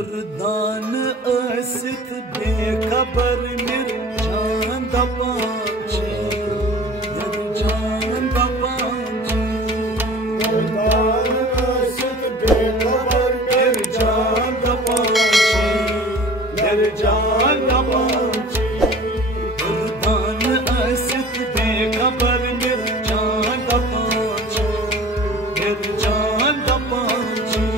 दुर्दान असित बेखबर निर्जान दपांचे निर्जान दपांचे दुर्दान असित बेखबर निर्जान दपांचे निर्जान दपांचे दुर्दान असित बेखबर निर्जान दपांचे निर्जान दपांचे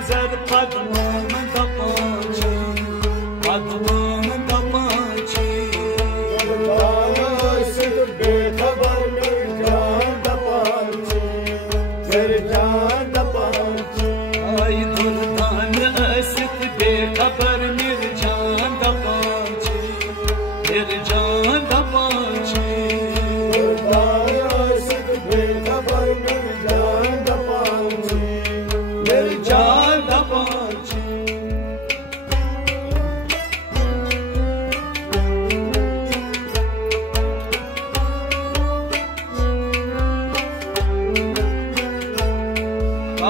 नजर पद्मान दपांचे पद्मान दपांचे सिद्ध बेखबर निर्जान दपांचे निर्जान दपांचे आई दुर्दान सिद्ध बेखबर निर्जान दपांचे निर्जान दपांचे सिद्ध बेखबर निर्जान दपांचे निर्जान दपांचे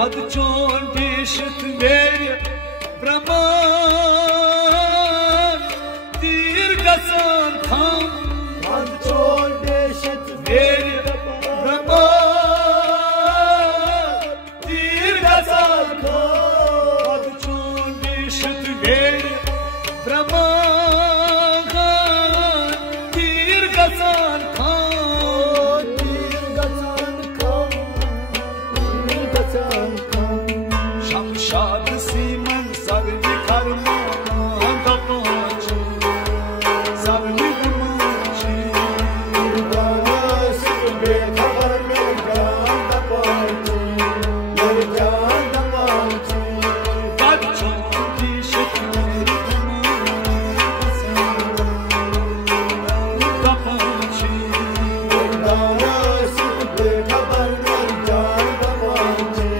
Ad çon dişit ver Brahman dirgasan tham Ad çon dişit ver Brahman dirgasan tham Ad çon dişit ver Brahman dirgasan tham dirgasan tham dirgasan Şamşad siman sarvi karman dapağaçı sarvi gurmançı Danasık bekhabar mergan dapağaçı mergan dapağaçı Kaçan dişetleri dapağaçı Danasık bekhabar mergan dapağaçı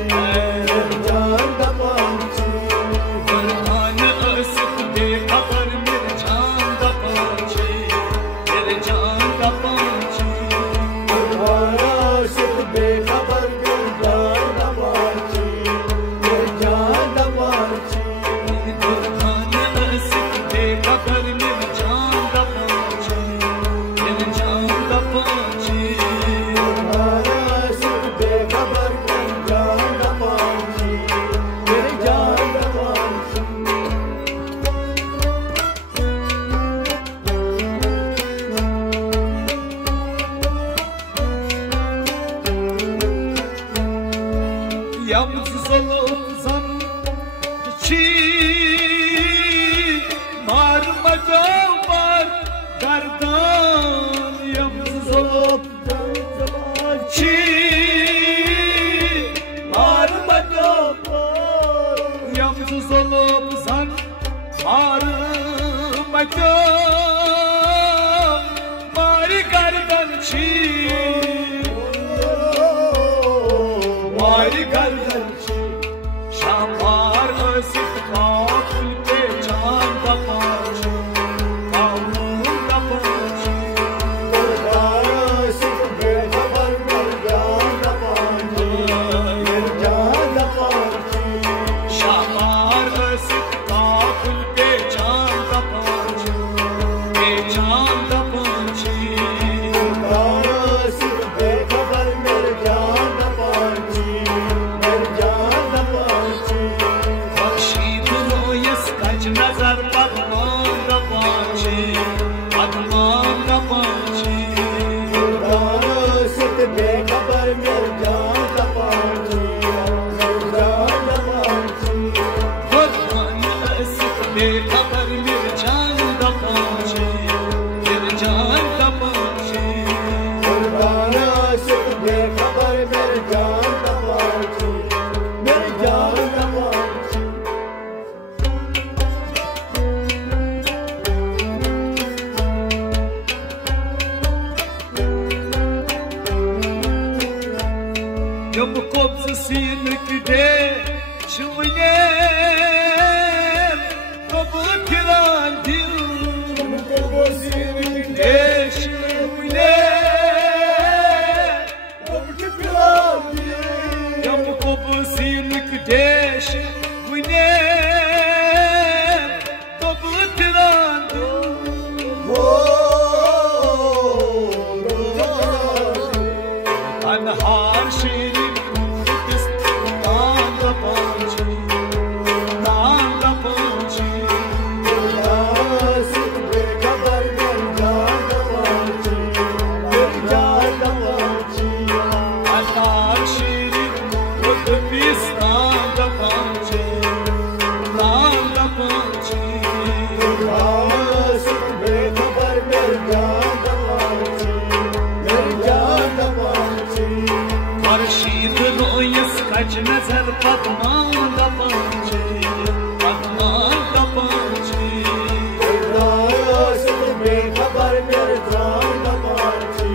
Yalnız olsan çi marmada var gardan Yalnız olsan çi marmada var Yalnız olsan marmada mari gardan çi mari gardan çi şamar asit kaful pe can dapağaçı kavun dapağaçı Durdar asit bekhabar mergan dapağaçı mergan dapağaçı şamar asit kaful pe can dapağaçı Durdar asit bekhabar mergan dapağaçı mergan dapağaçı Nazar padman dapağaçı padman dapağaçı Durdar sit bekhabar mergan dapağaçı mergan dapağaçı Durdar sit bekhabar mergan dapağaçı mergan dapağaçı Durdar sit bekhabar mergan dapağaçı mergan dapağaçı Yom kopsasın kide çuvnem Kabı kiran dil नजर पद्मान दा पंछी पद्मान दा पंछी बेखबर मेरे जान दा पंछी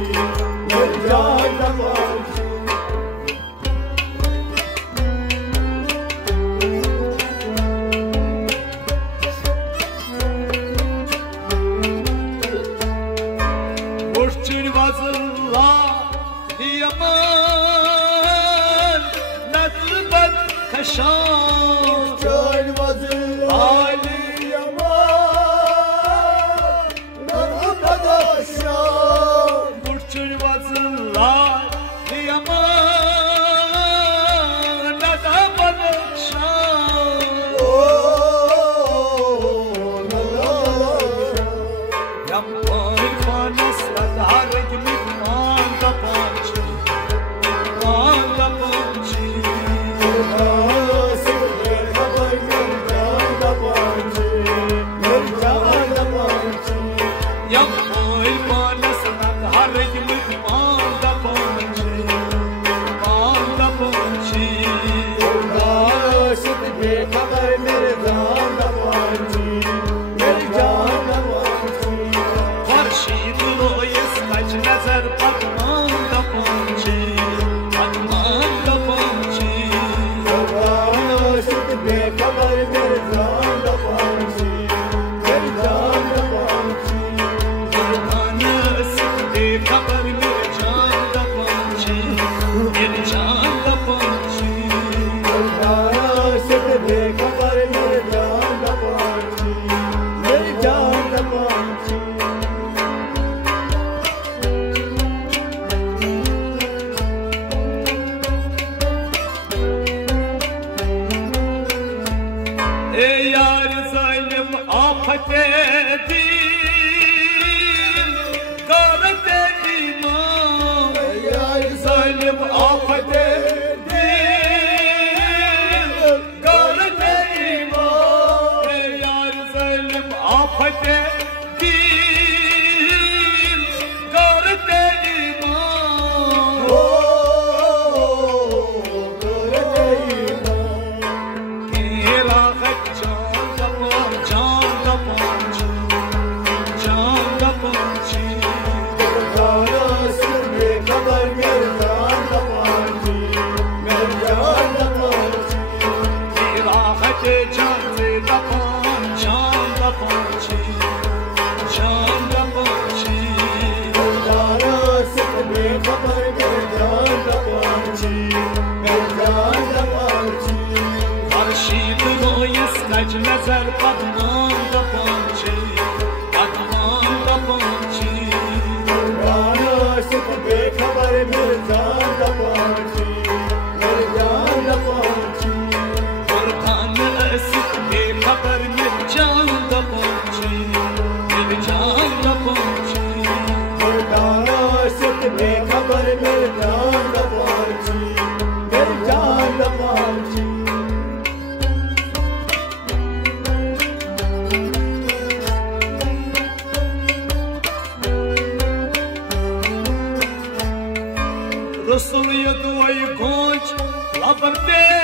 मेरी जान दा पंछी Burçin vazılla diyaman nasibet kaşan Burçin vazılla diyaman nasibet kaşan Burçin vazılla diyaman nasibet kaşan Yapay panas ladar gibi manda pançı manda pançı Bekhbar manda pançı manda pançı Yapay panas ladar gibi manda pançı manda pançı Bekhbar manda pançı manda pançı Farşid royes kaç nazar patman da pançı patman da pançı Farşid bekhbar merzan da pançı merzan da pançı Farşid bekhbar merzan da pançı merzan da pançı Farşid bekhbar merzan da pançı merzan da pançı Ey yar zalim afete dil garete iman Ey yar zalim afete dil garete iman Ey yar zalim afete dil garete iman garete iman Kela can da pançı can da pançı Darası bekhbar merzan da pançı merzan da pançı Kirahate can da pançı can da pançı Darası bekhbar merzan da pançı merzan da pançı Farşid royes kaç nazar patman da pançı patman da pançı Darası bekhbar merzan da pançı merzan da pançı Kur'an esik bekhbar merzan da pançı merzan da pançı Darası bekhbar merzan da pançı merzan da pançı Resul yaduvayı konç labardet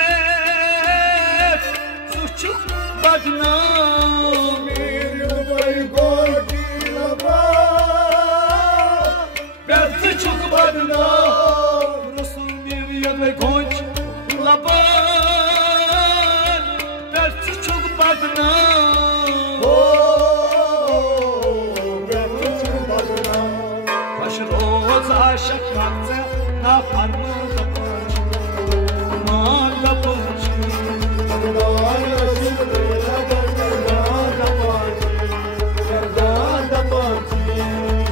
suçuk badnam Yaduvayı konç labardet suçuk badnam Resul yaduvayı konç labardet suçuk badnam Baş roz aşık kalktı na farman da pançı man da pançı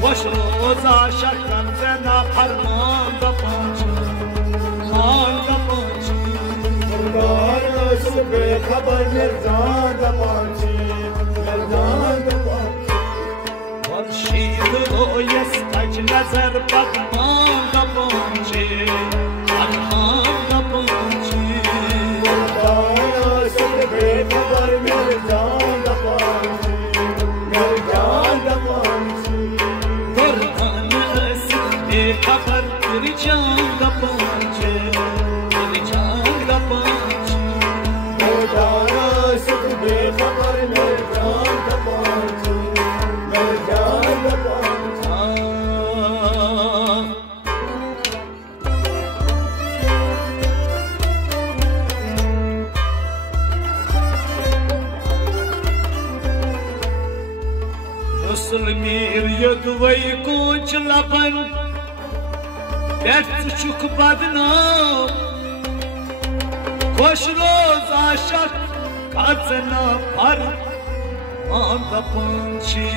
Baş roz aşık kalktı na farman da pançı man da pançı Bekhbar merzan da pançı merzan da pançı Farşid royes kaç nazar patman da pançı patman da pançı Darası bekhbar merzan da pançı merzan Dordan esi kabar rican da panche rican da panche Dara sit bekhbar merjan da panche merjan da panche Mir yodvay kuch laban dert çuk badna Koş roz aşak kazna par anda pançi